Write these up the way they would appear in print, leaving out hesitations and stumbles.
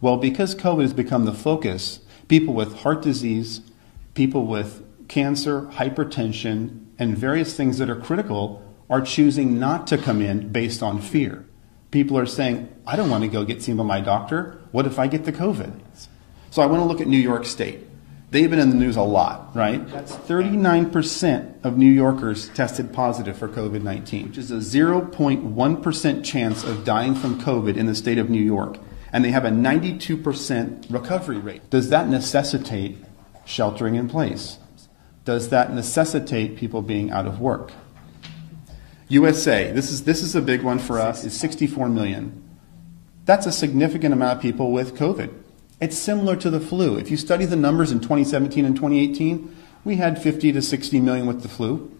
Well, because COVID has become the focus, people with heart disease, people with cancer, hypertension, and various things that are critical are choosing not to come in based on fear. People are saying, I don't want to go get seen by my doctor. What if I get the COVID? So I want to look at New York State. They've been in the news a lot, right? That's 39% of New Yorkers tested positive for COVID-19, which is a 0.1% chance of dying from COVID in the state of New York. And they have a 92% recovery rate. Does that necessitate sheltering in place? Does that necessitate people being out of work? USA, this is a big one for us, is 64 million. That's a significant amount of people with COVID. It's similar to the flu. If you study the numbers in 2017 and 2018, we had 50 to 60 million with the flu.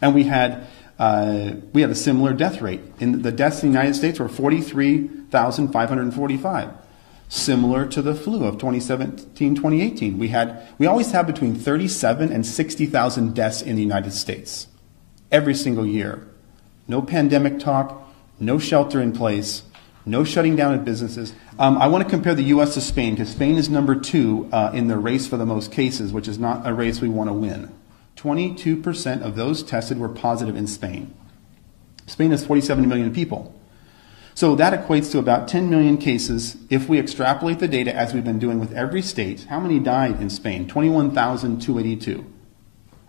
And we had a similar death rate. The deaths in the United States were 43,545. Similar to the flu of 2017, 2018. We always have between 37 and 60,000 deaths in the United States every single year. No pandemic talk, no shelter in place, no shutting down of businesses. I want to compare the U.S. to Spain, because Spain is number 2 in the race for the most cases, which is not a race we want to win. 22% of those tested were positive in Spain. Spain has 47 million people. So that equates to about 10 million cases. If we extrapolate the data as we've been doing with every state, how many died in Spain? 21,282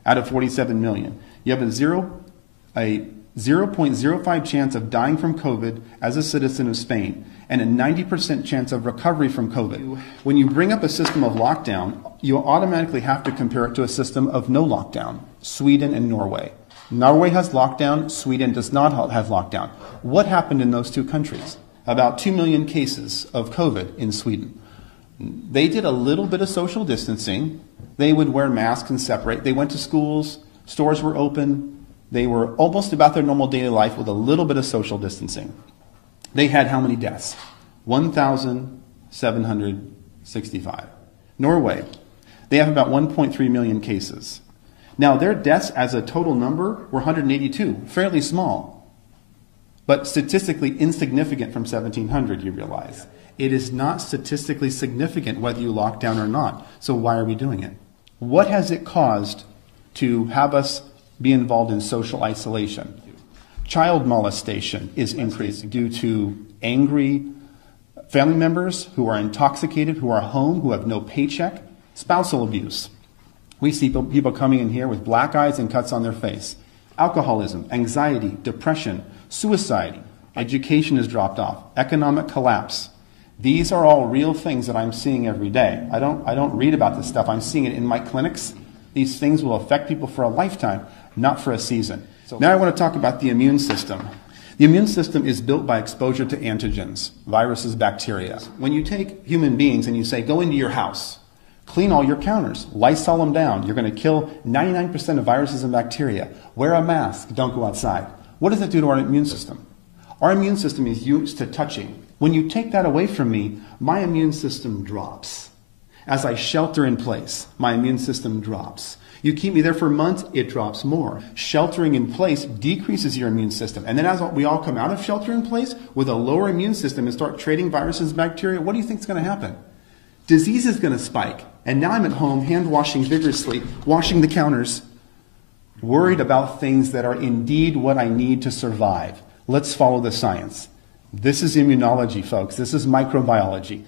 out of 47 million. You have a 0.05 chance of dying from COVID as a citizen of Spain, and a 90% chance of recovery from COVID. When you bring up a system of lockdown, you automatically have to compare it to a system of no lockdown, Sweden and Norway. Norway has lockdown, Sweden does not have lockdown. What happened in those two countries? About 2 million cases of COVID in Sweden. They did a little bit of social distancing. They would wear masks and separate. They went to schools, stores were open. They were almost about their normal daily life with a little bit of social distancing. They had how many deaths? 1,765. Norway, they have about 1.3 million cases. Now, their deaths as a total number were 182, fairly small, but statistically insignificant from 1,700, you realize. It is not statistically significant whether you lock down or not, so why are we doing it? What has it caused to have us be involved in social isolation? Child molestation is increasing due to angry family members who are intoxicated, who are home, who have no paycheck. Spousal abuse. We see people coming in here with black eyes and cuts on their face. Alcoholism, anxiety, depression, suicide. Education has dropped off. Economic collapse. These are all real things that I'm seeing every day. I don't read about this stuff. I'm seeing it in my clinics. These things will affect people for a lifetime, not for a season. So now I want to talk about the immune system. The immune system is built by exposure to antigens, viruses, bacteria. When you take human beings and you say, go into your house, clean all your counters, Lysol them down, you're going to kill 99% of viruses and bacteria. Wear a mask, don't go outside. What does that do to our immune system? Our immune system is used to touching. When you take that away from me, my immune system drops. As I shelter in place, my immune system drops. You keep me there for months, it drops more. Sheltering in place decreases your immune system. And then as we all come out of shelter in place with a lower immune system and start trading viruses and bacteria, what do you think is going to happen? Disease is going to spike. And now I'm at home hand washing vigorously, washing the counters, worried about things that are indeed what I need to survive. Let's follow the science. This is immunology, folks. This is microbiology.